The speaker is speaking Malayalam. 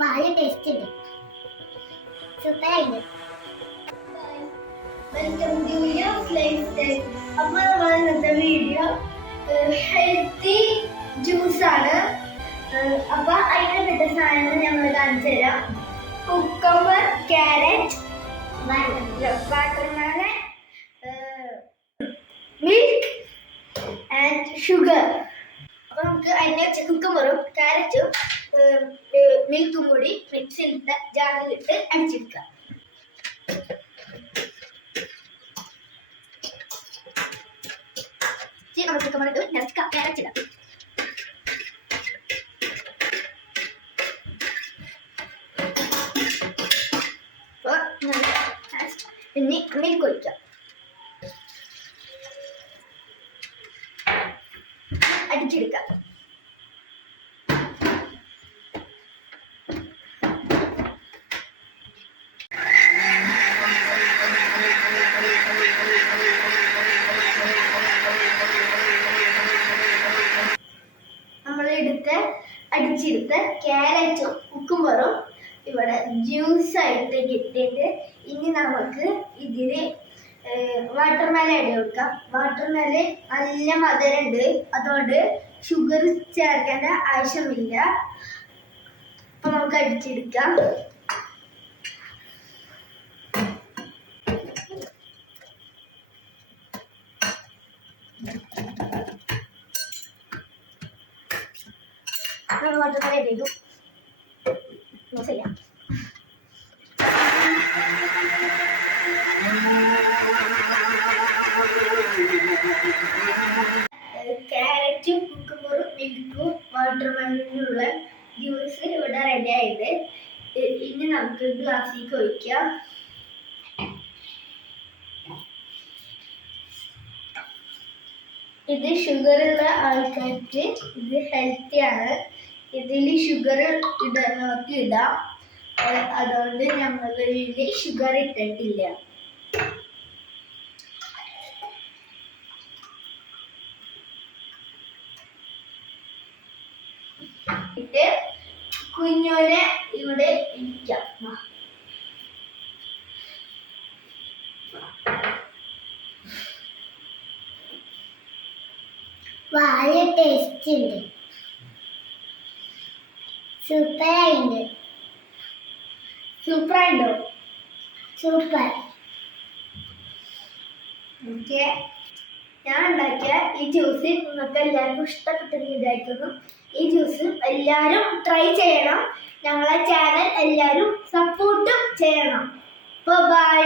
വളരെ ടേസ്റ്റ് ഉണ്ട് സൂപ്പറായിട്ട് welcome to your life style അപ്പോൾ നമ്മൾ ഇന്നത്തെ വീഡിയോ ഹെൽത്തി ആണ്. അപ്പൊ അതിന് കിട്ടുന്ന സാധനങ്ങൾ ഞങ്ങൾ കാണിച്ചു തരാം. Cucumber carrot watermelon milk and sugar അപ്പോൾ നമുക്ക് വെച്ച് കുക്കമ്പറും ക്യാരറ്റും മിൽക്കും കൂടി മിക്സിയിലിട്ട് ജാറിലിട്ട് അടിച്ചെടുക്കാം ഇച്ചിരി നമുക്ക് കുക്കമ്പർ ഇട്ട് നിറച്ച് പിന്നെ മിൽക്ക് ഒഴിക്കാം അടിച്ചെടുക്കാം നമ്മൾ എടുത്ത് അടിച്ചെടുത്ത ക്യാരറ്റും കുക്കുമ്പറും ഇവിടെ ജ്യൂസ് ആയിട്ട് കിട്ടിയിട്ട് ഇനി നമുക്ക് ഇതിന് വാട്ടർമെലൻ ഇട കൊടുക്കാം. വാട്ടർമെലൻ നല്ല മധുരമുണ്ട് അതുകൊണ്ട് ഷുഗർ ചേർക്കേണ്ട ആവശ്യമില്ല. അപ്പൊ നമുക്ക് അടിച്ചെടുക്കാം. നമ്മൾ വാട്ടർമെലൻ ചെയ്തു. ചെയ്യാം. ക്യാരറ്റും കുക്കുമ്പറും മിൽക്കും വാട്ടർമെലനുള്ള ഇവിടെ റെഡി ആയത് ഇനി നമുക്ക് ഗ്ലാസ്സിലേക്ക് ഒഴിക്കാം. ഇത് ഷുഗറുള്ള ആൾക്കാർക്ക് ഇത് ഹെൽത്തി ആണ്. ഇതിൽ ഷുഗർ ഇടാം ഏഹ് അതുകൊണ്ട് ഞങ്ങൾ ഇതിൽ ഷുഗർ ഇട്ടിട്ടില്ല. ഇട്ട് കുഞ്ഞോനെ ഇവിടെ ഇരിക്കാം. വാ. വളരെ ടേസ്റ്റ് ഉണ്ട്. സൂപ്പറായിട്ട് സൂപ്പറായിട്ടോ സൂപ്പർ. ഓക്കെ. ഞാൻ ഉണ്ടാക്കിയ ഈ ജ്യൂസ് നിങ്ങൾക്ക് എല്ലാവർക്കും ഇഷ്ടപ്പെട്ടെന്ന് വിചാരിക്കുന്നു. ഈ ജ്യൂസ് എല്ലാവരും ട്രൈ ചെയ്യണം. ഞങ്ങളെ ചാനൽ എല്ലാവരും സപ്പോർട്ടും ചെയ്യണം. ബൈ